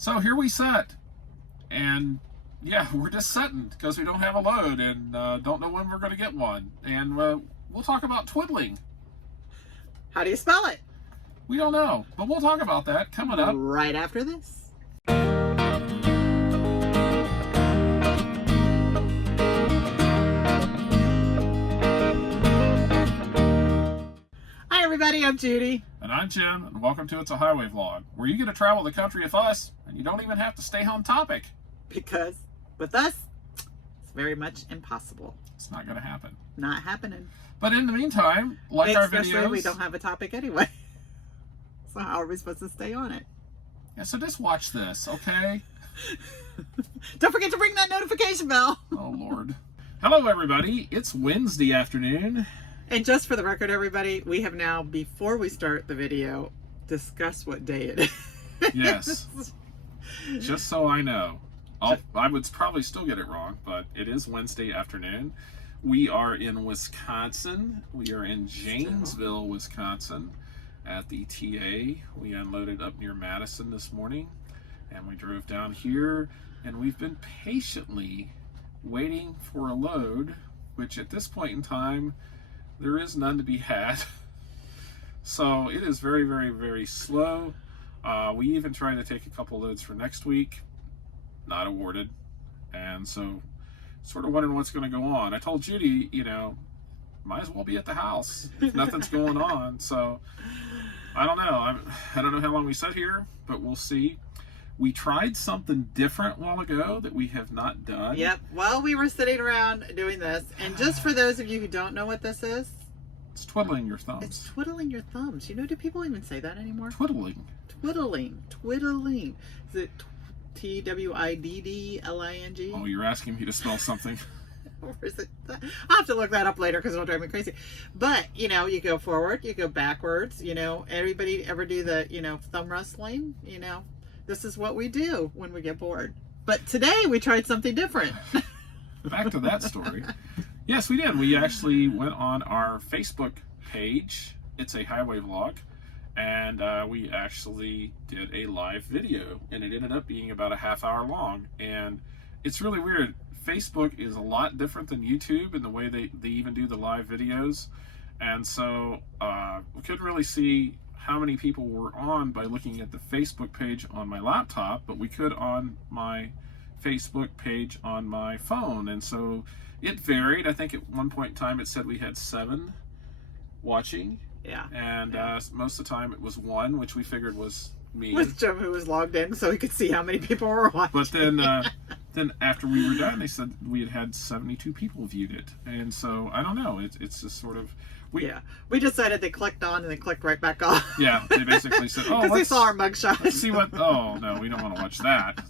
So here we sit, and yeah, we're just sitting because we don't have a load and don't know when we're going to get one. And we'll talk about twiddling. How do you spell it? We don't know, but we'll talk about that coming up. Right after this. Hi everybody, I'm Judy. And I'm Jim, and welcome to It's a Highway Vlog, where you get to travel the country with us, and you don't even have to stay on topic. Because with us, it's very much impossible. It's not going to happen. Not happening. But in the meantime, like our videos... we don't have a topic anyway. So how are we supposed to stay on it? Yeah, so just watch this, okay? Don't forget to ring that notification bell. Oh, Lord. Hello, everybody. It's Wednesday afternoon. And just for the record, everybody, we have now, before we start the video, discussed what day it is. Yes. Just so I know. I would probably still get it wrong, but it is Wednesday afternoon. We are in Wisconsin. We are in Janesville, Wisconsin at the TA. We unloaded up near Madison this morning, and we drove down here, and we've been patiently waiting for a load, which at this point in time, there is none to be had. So it is very, very, very slow. We even tried to take a couple loads for next week. Not awarded. And so sort of wondering what's going to go on. I told Judy, might as well be at the house if nothing's going on. So I don't know. I don't know how long we sit here, but we'll see. We tried something different a while ago that we have not done. Yep. While we were sitting around doing this, and just for those of you who don't know what this is, it's twiddling your thumbs. It's twiddling your thumbs. Do people even say that anymore? Twiddling. Twiddling. Is it T-W-I-D-D-L-I-N-G? Oh, you're asking me to spell something. Or is it? I'll have to look that up later because it'll drive me crazy. But, you go forward, you go backwards, Everybody ever do the, thumb wrestling? This is what we do when we get bored. But today we tried something different. Back to that story. Yes, we did. We actually went on our Facebook page. It's a highway vlog. And we actually did a live video. And it ended up being about a half hour long. And it's really weird. Facebook is a lot different than YouTube in the way they even do the live videos. And so we couldn't really see how many people were on by looking at the Facebook page on my laptop, but we could on my Facebook page on my phone. And so it varied. I think at one point in time it said we had 7 watching. Yeah. And most of the time it was 1, which we figured was me. With Jim, who was logged in so he could see how many people were watching. But then after we were done, they said we had 72 people viewed it. And so I don't know. It's just sort of... We decided they clicked on and they clicked right back off. Yeah, they basically said, because they saw our mugshot. Let's see what... Oh, no, we don't want to watch that.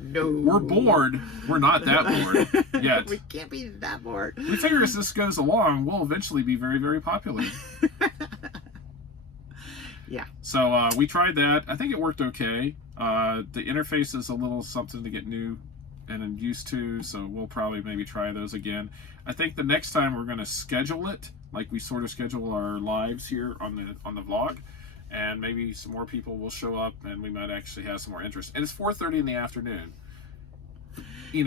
No. We're bored. We're not that bored yet. We can't be that bored. We figure as this goes along, we'll eventually be very, very popular. Yeah. So we tried that. I think it worked okay. The interface is a little something to get new and used to, so we'll probably maybe try those again. I think the next time we're going to schedule it, like we sort of schedule our lives here on the vlog, and maybe some more people will show up, and we might actually have some more interest. And it's 4:30 in the afternoon. We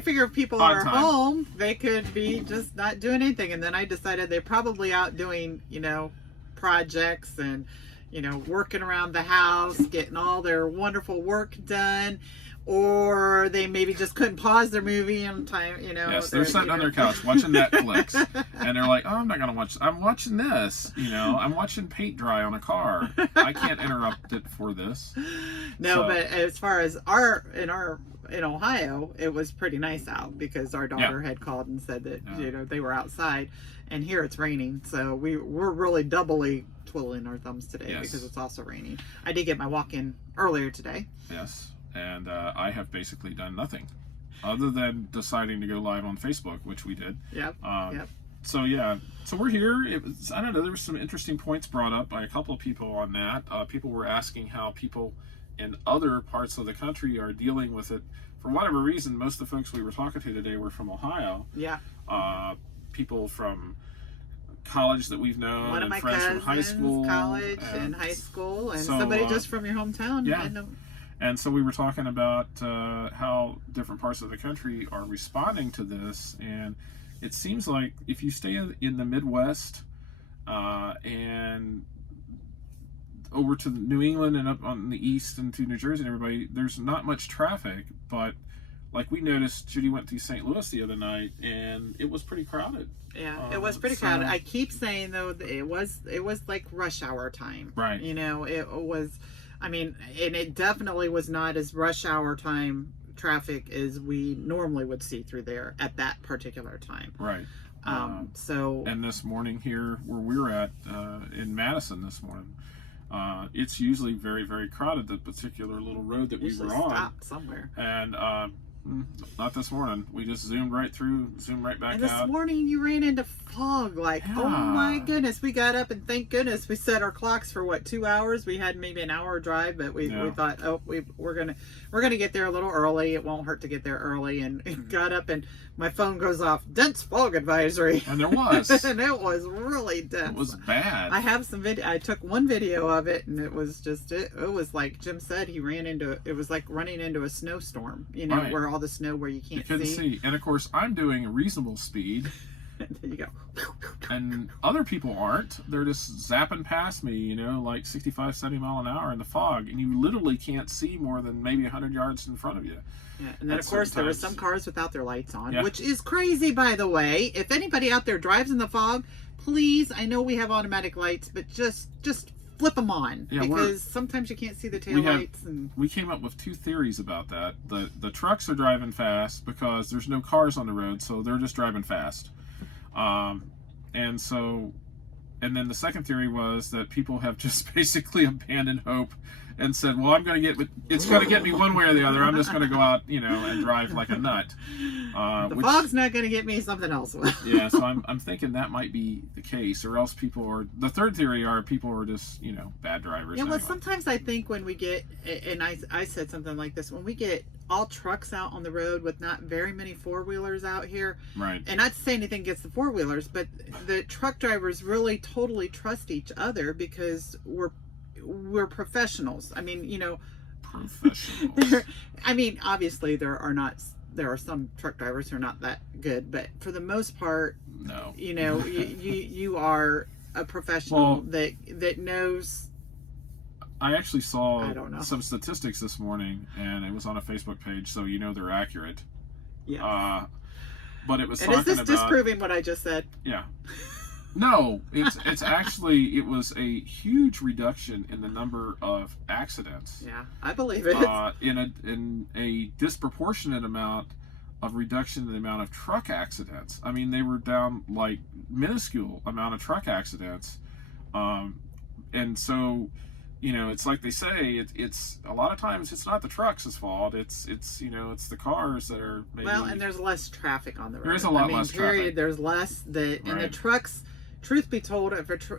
figure if people are home, they could be just not doing anything. And then I decided they're probably out doing, projects and, working around the house, getting all their wonderful work done. Or they maybe just couldn't pause their movie in time, Yes, they're sitting on their couch watching Netflix. And they're like, oh, I'm not going to watch. I'm watching this. I'm watching paint dry on a car. I can't interrupt it for this. No, but as far as in Ohio, it was pretty nice out because our daughter had called and said that, they were outside. And here it's raining. So we're really doubly twiddling our thumbs today because it's also raining. I did get my walk-in earlier today. Yes. And I have basically done nothing other than deciding to go live on Facebook, which we did. Yep. So we're here. I don't know, there were some interesting points brought up by a couple of people on that. People were asking how people in other parts of the country are dealing with it. For whatever reason, most of the folks we were talking to today were from Ohio. Yeah. People from college that we've known, one of my friends cousins, from high school, college and high school, and somebody just from your hometown. Yeah. And so we were talking about how different parts of the country are responding to this, and it seems like if you stay in the Midwest and over to New England and up on the east and to New Jersey and everybody, there's not much traffic, but like we noticed, Judy went to St. Louis the other night, and it was pretty crowded. Yeah, it was pretty crowded. I keep saying though, it was like rush hour time. Right. You know, it was. I mean, and it definitely was not as rush hour time traffic as we normally would see through there at that particular time. Right. So. And this morning here, where we're at in Madison this morning, it's usually very, very crowded. The particular little road that we were on. Stopped somewhere. And not this morning. We just zoomed right through, zoomed right back and this out. This morning you ran into fog. Like, yeah. Oh my goodness. We got up and thank goodness we set our clocks for 2 hours. We had maybe an hour drive, but we thought, we're gonna get there a little early. It won't hurt to get there early. And got up and my phone goes off, dense fog advisory. And there was. And it was really dense. It was bad. I have some video. I took one video of it, and it was just it was like Jim said. He ran into it was like running into a snowstorm. You know, right. Where all the snow where you couldn't see. And of course, I'm doing a reasonable speed. There you go. And other people aren't. They're just zapping past me, you know, like 65, 70 mile an hour in the fog, and you literally can't see more than maybe 100 yards in front of you. Yeah, and then of course there were some cars without their lights on, yeah. Which is crazy, by the way. If anybody out there drives in the fog, please, I know we have automatic lights, but just flip them on, because sometimes you can't see the tail lights. And we came up with two theories about that. The trucks are driving fast because there's no cars on the road, so they're just driving fast. And then the second theory was that people have just basically abandoned hope and said, well, it's going to get me one way or the other. I'm just going to go out, you know, and drive like a nut. The fog's not going to get me, something else will. Yeah, so I'm thinking that might be the case, or else the third theory are people are just, you know, bad drivers. Yeah, well, anyway. sometimes I think when we get, and I said something like this, when we get all trucks out on the road with not very many four-wheelers out here. Right. And not to say anything against the four-wheelers, but the truck drivers really totally trust each other because we're professionals. I mean, you know, professionals. I mean, obviously there are some truck drivers who are not that good, but for the most part, no. You know, you are a professional that knows. I actually saw some statistics this morning, and it was on a Facebook page, so you know they're accurate. Yeah. But it was and talking is this disproving what I just said? Yeah. No, it's actually, it was a huge reduction in the number of accidents. Yeah, I believe it. In a disproportionate amount of reduction in the amount of truck accidents. I mean, they were down like minuscule amount of truck accidents. And so, you know, it's like they say, it's a lot of times it's not the trucks' fault. It's you know, it's the cars that are maybe. Well, and there's less traffic on the road. There is a lot less traffic. There's less and the trucks. Truth be told,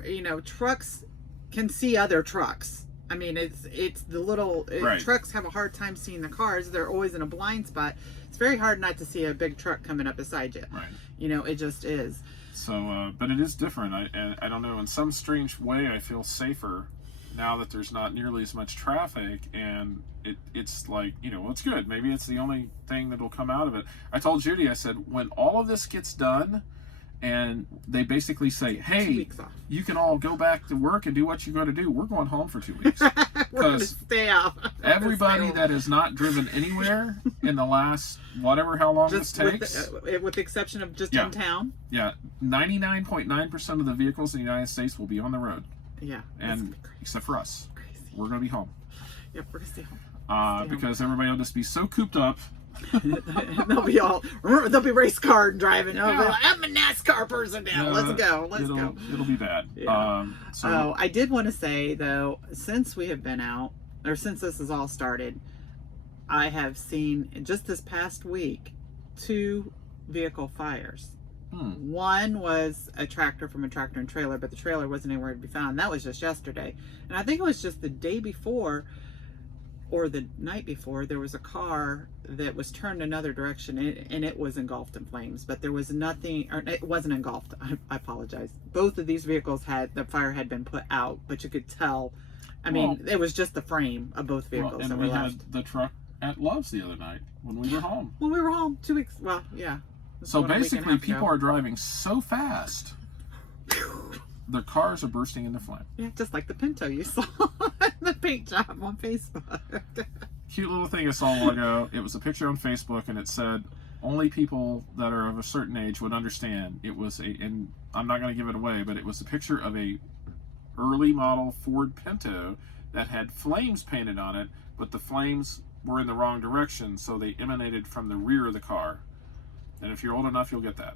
you know, trucks can see other trucks. I mean, it's the little trucks have a hard time seeing the cars. They're always in a blind spot. It's very hard not to see a big truck coming up beside you. Right. You know, it just is. So, but it is different. I don't know. In some strange way, I feel safer now that there's not nearly as much traffic, and it's like, you know, it's good. Maybe it's the only thing that will come out of it. I told Judy, I said, when all of this gets done, and they basically say, hey, you can all go back to work and do what you got to do, we're going home for 2 weeks. We're going to stay out. Everybody that has not driven anywhere in the last, how long this takes. With the exception of just in town. Yeah, 99.9% of the vehicles in the United States will be on the road. Yeah. And except for us. Crazy. We're going to be home. Yep, we're going to stay home. Because everybody will just be so cooped up. They'll be race car driving. Be like, I'm a NASCAR person now. Let's go. It'll be bad. Yeah. I did want to say though, since we have been out, or since this has all started, I have seen just this past week 2 vehicle fires. One was a tractor from a tractor and trailer, but the trailer wasn't anywhere to be found. That was just yesterday, and I think it was just the day before or the night before, there was a car that was turned another direction, and it was engulfed in flames, but there was nothing, or it wasn't engulfed. I apologize. Both of these vehicles the fire had been put out, but you could tell. I mean, it was just the frame of both vehicles that were we left. had the truck at Love's the other night when we were home. When we were home 2 weeks, well, yeah. So basically, people are driving so fast, their cars are bursting into flame. Yeah, just like the Pinto you saw in the paint job on Facebook. Cute little thing I saw a while ago. It was a picture on Facebook, and it said, only people that are of a certain age would understand. It was and I'm not going to give it away, but it was a picture of a early model Ford Pinto that had flames painted on it, but the flames were in the wrong direction, so they emanated from the rear of the car. And if you're old enough, you'll get that.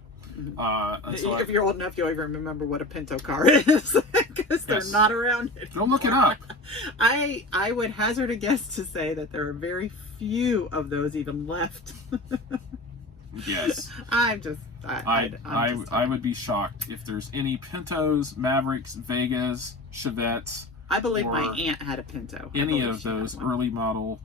If you're old enough, you'll even remember what a Pinto car is, because they're not around anymore. Go look it up. I would hazard a guess to say that there are very few of those even left. Yes. I'm just I would be shocked if there's any Pintos, Mavericks, Vegas, Chevettes. I believe my aunt had a Pinto. Any of those early model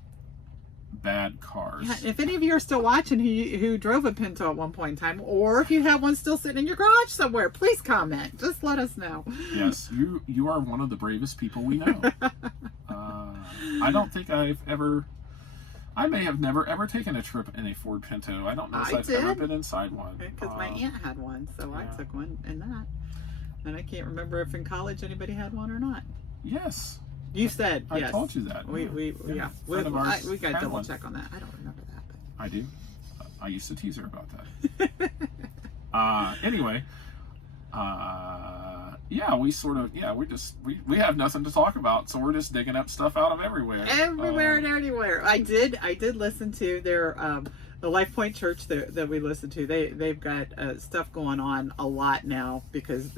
bad cars. Yeah, if any of you are still watching who drove a Pinto at one point in time, or if you have one still sitting in your garage somewhere, please comment. Just let us know. Yes, you are one of the bravest people we know. I don't think I may have never ever taken a trip in a Ford Pinto. I don't know if I've ever been inside one. Because my aunt had one, so I took one in that. And I can't remember if in college anybody had one or not. Yes. You said I yes. told you that. We got to double check on that. I don't remember that. But. I do. I used to tease her about that. Anyway, we have nothing to talk about, so we're just digging up stuff out of everywhere. Everywhere and anywhere. I did listen to their the Life Point Church that we listen to. They've got stuff going on a lot now because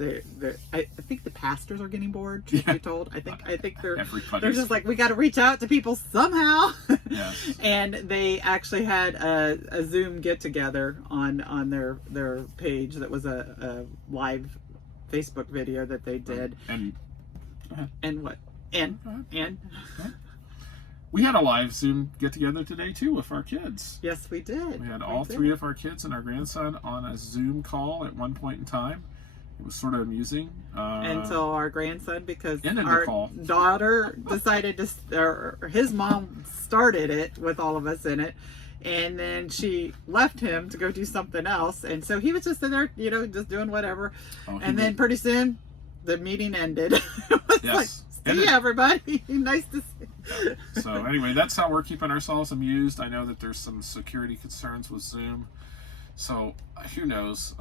I think the pastors are getting bored. Truth be told, I think they're just like, we got to reach out to people somehow. Yes. And they actually had a Zoom get together on their page that was a live Facebook video that they did. And what? And we had a live Zoom get together today too with our kids. Yes, we did. We had all three of our kids and our grandson on a Zoom call at one point in time. It was sort of amusing. Until our grandson, because ended our the call. Daughter decided or his mom started it with all of us in it. And then she left him to go do something else. And so he was just in there, just doing whatever. And then pretty soon the meeting ended. It was like, see ya, everybody. Nice to see. So anyway, that's how we're keeping ourselves amused. I know that there's some security concerns with Zoom. So who knows?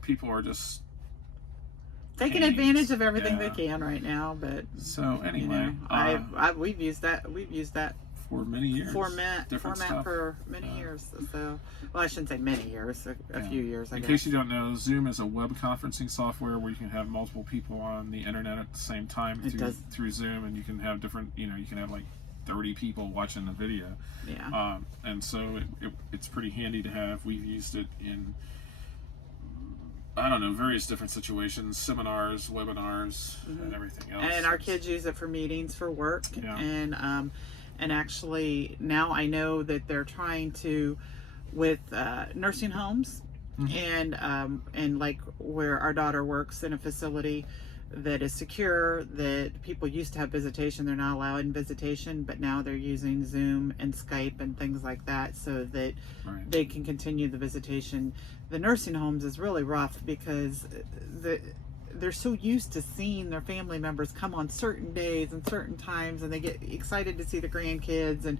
People are just taking advantage of everything they can right now. But so anyway, we've used that for many years. Format for many years. So, well, I shouldn't say many years, a few years, I guess. In case you don't know, Zoom is a web conferencing software where you can have multiple people on the internet at the same time through Zoom, and you can have different, you can have like 30 people watching the video. Yeah. And so it's pretty handy to have. We've used it in, I don't know, various different situations, seminars, webinars, and everything else. And our kids use it for meetings, for work, and actually now I know that they're trying to, with nursing homes, and like where our daughter works in a facility that is secure, that people used to have visitation, they're not allowing visitation, but now they're using Zoom and Skype and things like that so that they can continue the visitation. The nursing homes is really rough because they're so used to seeing their family members come on certain days and certain times, and they get excited to see the grandkids, and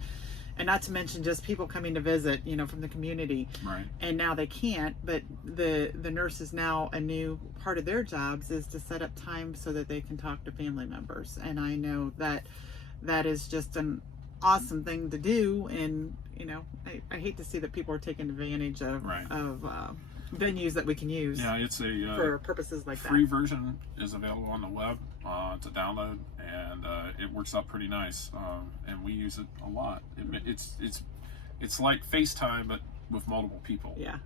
not to mention just people coming to visit, from the community. Right. And now they can't, but the nurses now, a new part of their jobs is to set up time so that they can talk to family members. And I know that is just an awesome thing to do. And, I hate to see that people are taking advantage of venues that we can use. Yeah, it's for purposes like free version is available on the web to download, and it works out pretty nice. And we use it a lot. It's like FaceTime, but with multiple people. Yeah.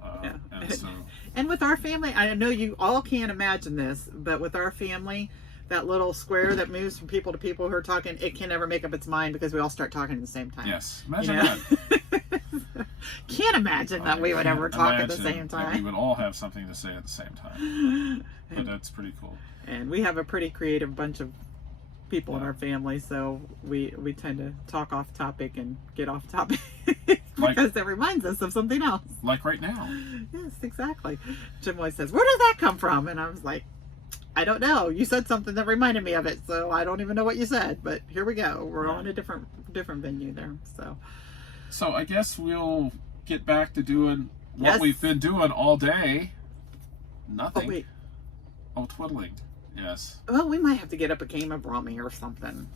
And with our family, I know you all can't imagine this, but with our family, that little square that moves from people to people who are talking, it can never make up its mind because we all start talking at the same time. Yes, imagine that. Can't imagine that we would ever talk at the same time. We would all have something to say at the same time. But that's pretty cool. And we have a pretty creative bunch of people in our family, so we tend to talk off topic and get off topic because it reminds us of something else. Like right now. Yes, exactly. Jim always says, "Where does that come from?" And I was like, "I don't know. You said something that reminded me of it, so I don't even know what you said. But here we go. We're on a different venue there." So I guess we'll get back to doing what we've been doing all day. Nothing. Oh, wait. Oh, twiddling. Yes. Well, we might have to get up a game of Rummy or something,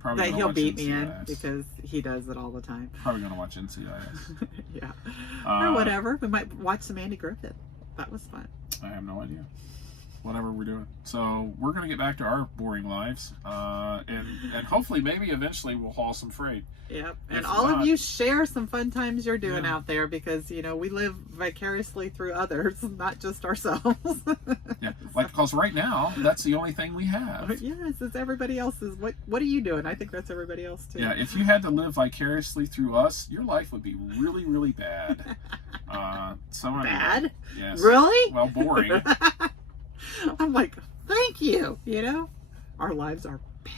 Probably that he'll beat NCIS. me in because he does it all the time. Probably going to watch NCIS. Yeah. Or whatever. We might watch some Andy Griffith. That was fun. I have no idea. Whatever we're doing. So we're going to get back to our boring lives. And hopefully, maybe eventually we'll haul some freight. Yep. And all of you share some fun times you're doing out there because, we live vicariously through others, not just ourselves. Yeah. Because right now, that's the only thing we have. Yes, it's everybody else's. What are you doing? I think that's everybody else too. Yeah. If you had to live vicariously through us, your life would be really, really bad. Bad? Yes. Really? Well, boring. I'm like, thank you. Our lives are bad.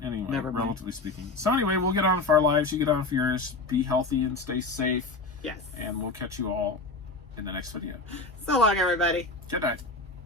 Anyway, Never mind. relatively speaking. So anyway, we'll get on with our lives. You get on with yours. Be healthy and stay safe. Yes. And we'll catch you all in the next video. So long, everybody. Good night.